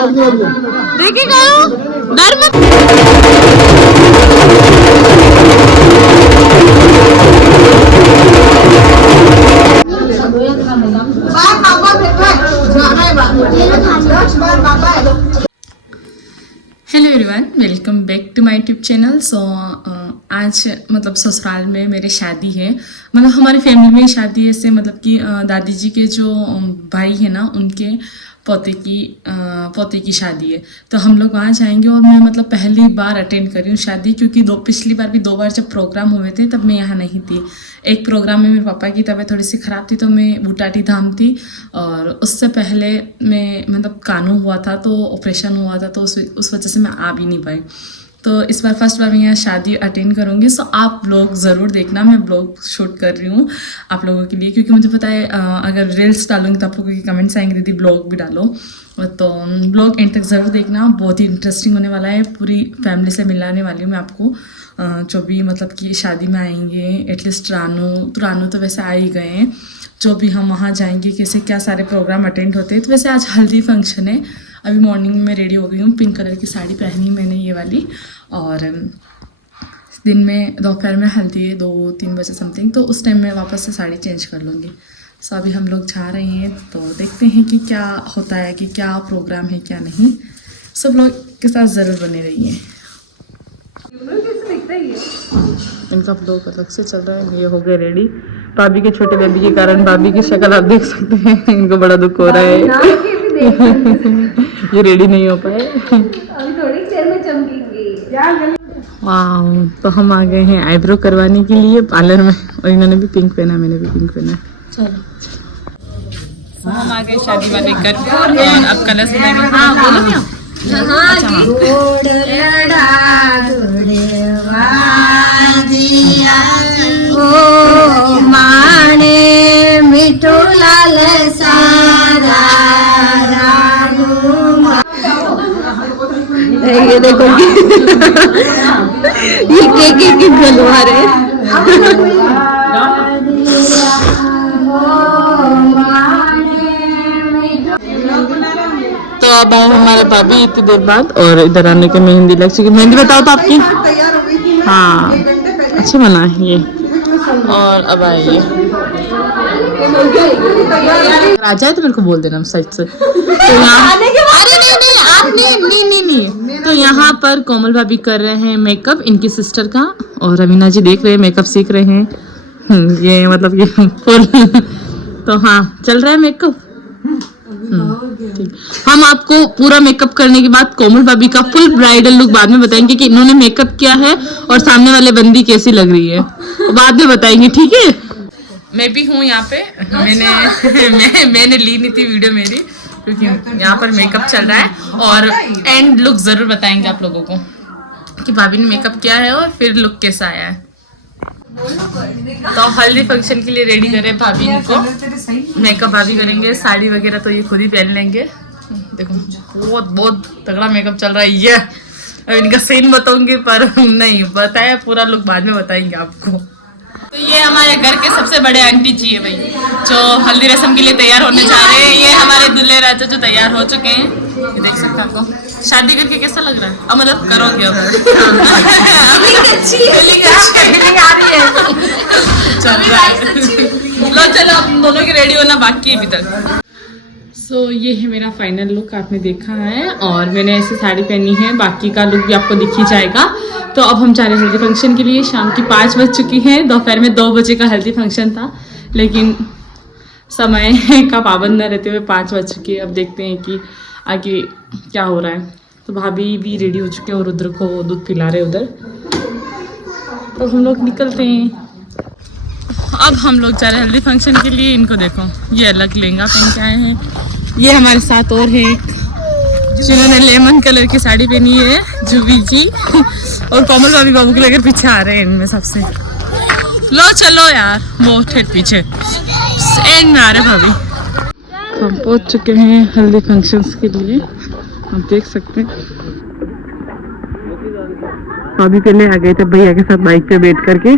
देखिएगा डर मत। Hello everyone, welcome back to my YouTube channel. So आज मतलब ससुराल में मेरे शादी है, मतलब हमारी फैमिली में शादी है ऐसे, मतलब कि दादी जी के जो भाई है ना, उनके पोते की शादी है। तो हम लोग वहाँ जाएंगे और मैं मतलब पहली बार अटेंड कर रही हूँ शादी, क्योंकि पिछली बार भी 2 बार जब प्रोग्राम हुए थे तब मैं यहाँ नहीं थी। एक प्रोग्राम में मेरे पापा की तबीयत थोड़ी सी ख़राब थी तो मैं बूटाटी धाम थी, और उससे पहले मैं मतलब कानू हुआ था तो ऑपरेशन हुआ था, तो उस वजह से मैं आ भी नहीं पाई। तो इस बार फर्स्ट बार मैं यहाँ शादी अटेंड करूँगी। सो आप लोग ज़रूर देखना, मैं ब्लॉग शूट कर रही हूँ आप लोगों के लिए, क्योंकि मुझे पता है अगर रील्स डालूंगी तो आप लोगों के कमेंट्स आएंगे दीदी ब्लॉग भी डालो। तो ब्लॉग एंड तक ज़रूर देखना, बहुत ही इंटरेस्टिंग होने वाला है। पूरी फैमिली से मिलाने वाली हूँ मैं आपको, जो भी मतलब कि शादी में आएंगे। एटलीस्ट रानू तो वैसे आ ही गए हैं, जो भी हम वहाँ जाएंगे कैसे क्या सारे प्रोग्राम अटेंड होते हैं। तो वैसे आज हल्दी फंक्शन है। अभी मॉर्निंग में रेडी हो गई हूँ, पिंक कलर की साड़ी पहनी मैंने ये वाली, और दिन में दोपहर में हल्दी है 2-3 बजे समथिंग, तो उस टाइम मैं वापस से साड़ी चेंज कर लूँगी। सो अभी हम लोग जा रहे हैं, तो देखते हैं कि क्या होता है, कि क्या प्रोग्राम है क्या नहीं। सब लोग के साथ ज़रूर बने रहिए। इनका ब्लॉग अलग से चल रहा है। ये हो गए रेडी, भाभी के छोटे बेबी के कारण भाभी की शक्ल आप देख सकते हैं, इनको बड़ा दुख हो रहा है। ये रेडी नहीं हो पाए, अभी थोड़ी देर में चमकेंगे। वाह, तो हम आ गए हैं आईब्रो करवाने के लिए पार्लर में, और इन्होंने भी पिंक पहना, मैंने भी पिंक पहना। चलो हम आ गए शादी वाले घर पे, और अब कलर्स बनाएंगे। हाँ बोलो क्या? माने मिठो लाल सारा, ये देखो ये केक की गलवा रहे। तो अब आए हमारे भाभी इतनी देर बाद, और इधर आने के मेहंदी लग चुकी। मेहंदी बताओ तो आपकी? हाँ अच्छी बना है ये। और अब आइए, आ जाए तो मेरे को बोल देना साइड से। तो यहाँ नहीं। तो यहाँ पर कोमल भाभी कर रहे हैं मेकअप इनकी सिस्टर का, और रवीना जी देख रहे हैं मेकअप सीख रहे हैं। ये मतलब ये फुल तो हाँ चल रहा है मेकअप। हम आपको पूरा मेकअप करने के बाद कोमल भाभी का फुल ब्राइडल लुक बाद में बताएंगे कि इन्होंने मेकअप किया है और सामने वाले बंदी कैसी लग रही है, बाद में बताएंगे, ठीक है? मैं भी हूँ यहाँ पे, मैंने ली नहीं थी वीडियो मेरी, क्योंकि यहाँ पर मेकअप चल रहा है, और एंड लुक जरूर बताएंगे आप लोगों को कि भाभी ने मेकअप किया है और फिर लुक कैसा आया है। तो हल्दी फंक्शन के लिए रेडी करें भाभी को, मेकअप भाभी करेंगे, साड़ी वगैरह तो ये खुद ही पहन लेंगे। देखो बहुत तगड़ा मेकअप चल रहा है ये। अब इनका सीन बताऊंगी पर नहीं बताया, पूरा लुक बाद में बताएंगे आपको। तो ये हमारे घर के सबसे बड़े आंटी जी है भाई, जो हल्दी रस्म के लिए तैयार होने जा रहे हैं। ये हमारे दूल्हे राजा जो तैयार हो चुके हैं, ये देख सकते हैं आपको। शादी करके कैसा लग रहा है? अब मतलब करोगे अब? आ रही है। चलो अब दोनों की रेडी होना बाकी है अभी तक। सो ये है मेरा फाइनल लुक, आपने देखा है, और मैंने ऐसी साड़ी पहनी है, बाकी का लुक भी आपको दिख ही जाएगा। तो अब हम जा रहे हैं हल्दी फंक्शन के लिए। शाम की 5 बज चुकी हैं, दोपहर में 2 बजे का हल्दी फंक्शन था, लेकिन समय का पाबंद न रहते हुए 5 बज चुकी है। अब देखते हैं कि आगे क्या हो रहा है। तो भाभी भी रेडी हो चुके हैं और रुद्र को दूध पिला रहे उधर। तो हम लोग निकलते हैं। अब हम लोग जा रहे हैं हल्दी फंक्शन के लिए। इनको देखो, ये अलग लहंगा पहन के आए हैं। ये हमारे साथ और है जिन्होंने लेमन कलर की साड़ी पहनी है, जुबी जी, और कोमल भाभी बाबू के लेकर पीछे आ रहे हैं इनमें सबसे। लो चलो यार, वो ठेठ पीछे एंड में आ रहे भाभी। हम पहुंच चुके हैं हल्दी फंक्शंस के लिए, आप देख सकते हैं। भाभी पहले आ गए थे भैया के साथ बाइक पे बैठ करके।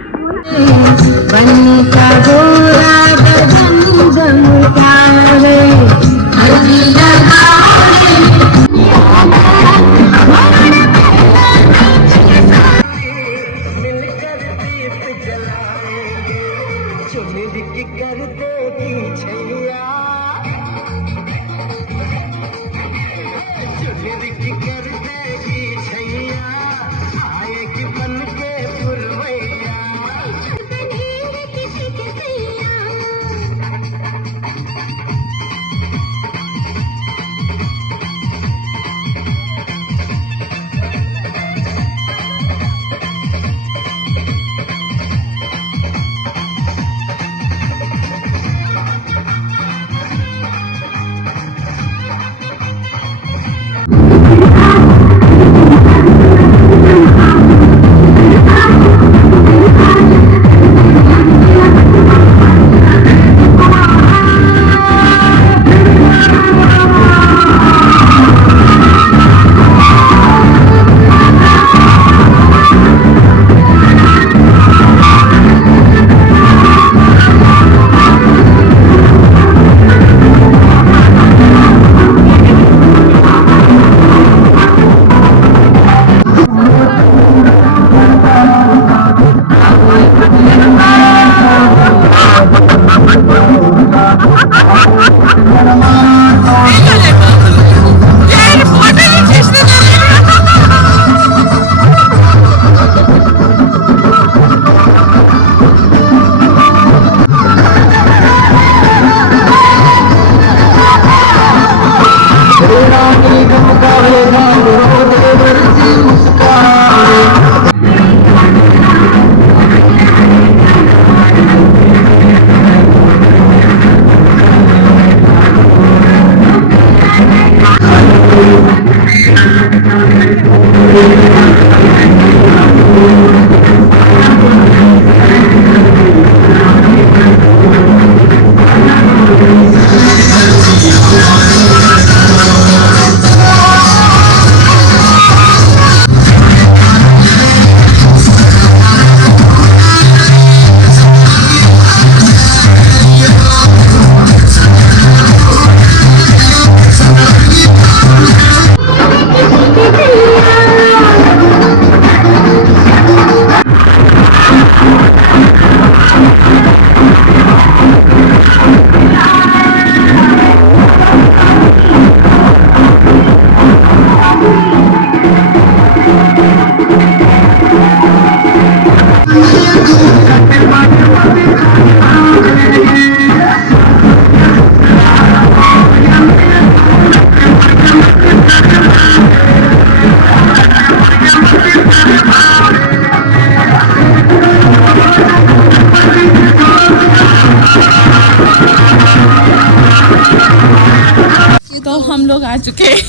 लोग आ चुके हैं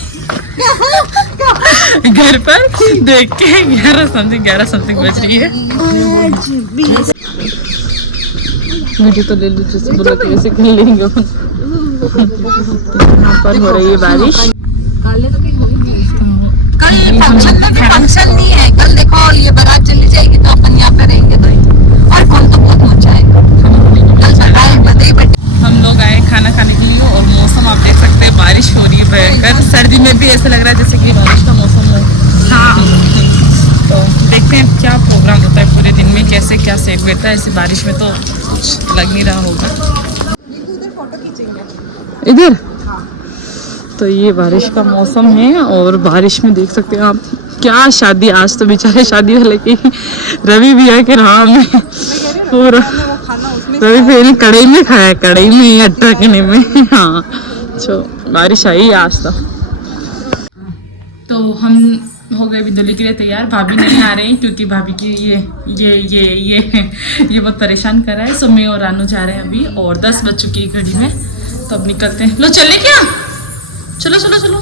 घर पर। देख के 11 समथिंग बज रही है। मुझे तो ले लो जैसे बोला कि वैसे कर लेंगे। यहाँ पर हो रही है बारिश। कल फंक्शन में भी फंक्शन नहीं है। कल देखो ये बारात चली जाएगी तो अपन यहाँ पे रहेंगे तो और कौन तो बहुत ऊंचा है। कल सकाल बदे हम लोग आए खाना खाने के लिए और मौसम आप देख सकते हैं, बारिश हो रही है भयंकर। सर्दी में भी ऐसा लग रहा है जैसे कि बारिश का मौसम हो। हाँ, तो देखते हैं क्या प्रोग्राम होता है पूरे दिन में, कैसे क्या सेट रहता है। ऐसी बारिश में तो कुछ लग नहीं रहा होगा। इधर तो ये बारिश का मौसम है और बारिश में देख सकते हैं आप क्या शादी। आज तो बेचारे शादी वाले की रवि भैया के राम में पूरा रवि भैया ने कढ़ाई में खाया, कढ़ाई में अट्टा रखने में। हाँ, तो बारिश आई आज तो हम हो गए अभी दूल्हे के लिए तैयार। भाभी नहीं आ रही क्योंकि भाभी की ये बहुत परेशान कर रहा है। सो मैं और रानू जा रहे हैं अभी और 10 बज चुकी है घड़ी में, तो अब निकलते हैं। लो चले क्या, चलो चलो चलो।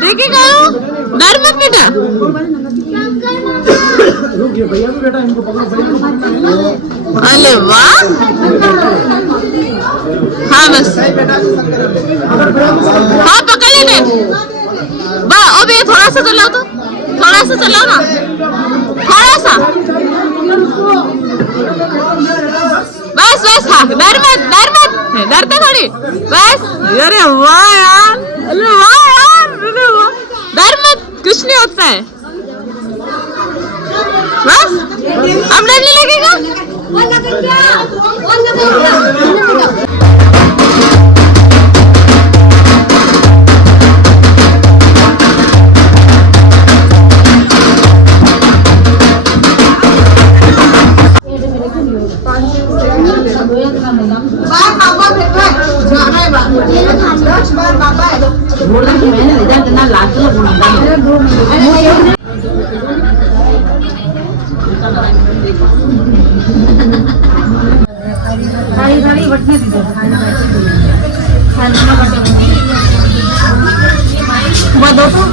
देखिए डर मत बेटा। भैया भी बेटा इनको पकड़ो। अरे वाह, हाँ बस, हाँ पकड़ लेने। अब ये थोड़ा सा चलाओ तो, थोड़ा सा चलाओ ना, थोड़ा सा बस बस। हाँ डर मत, डरते थोड़ी बस। अरे वाह यार, अरे वाह यार, अरे वाह, डर मत, कुछ नहीं होता है बस। अब डर नहीं लगेगा।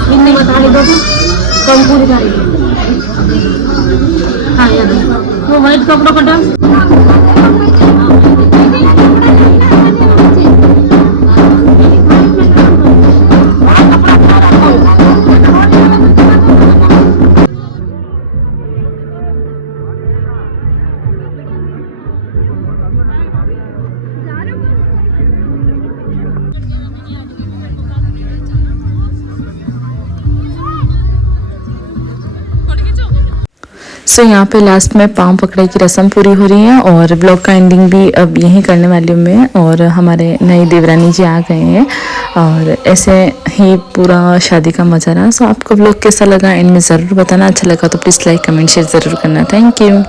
हिंदी बता रही दो कम पूरी गाड़ी। हाँ याद है वो व्हाइट कपड़ों का डांस। सो यहाँ पे लास्ट में पाँव पकड़े की रस्म पूरी हो रही है और ब्लॉग का एंडिंग भी अब यहीं करने वाली हूँ मैं। और हमारे नई देवरानी जी आ गए हैं और ऐसे ही पूरा शादी का मजा रहा। सो आपको ब्लॉग कैसा लगा इनमें ज़रूर बताना। अच्छा लगा तो प्लीज़ लाइक कमेंट शेयर ज़रूर करना। Thank you.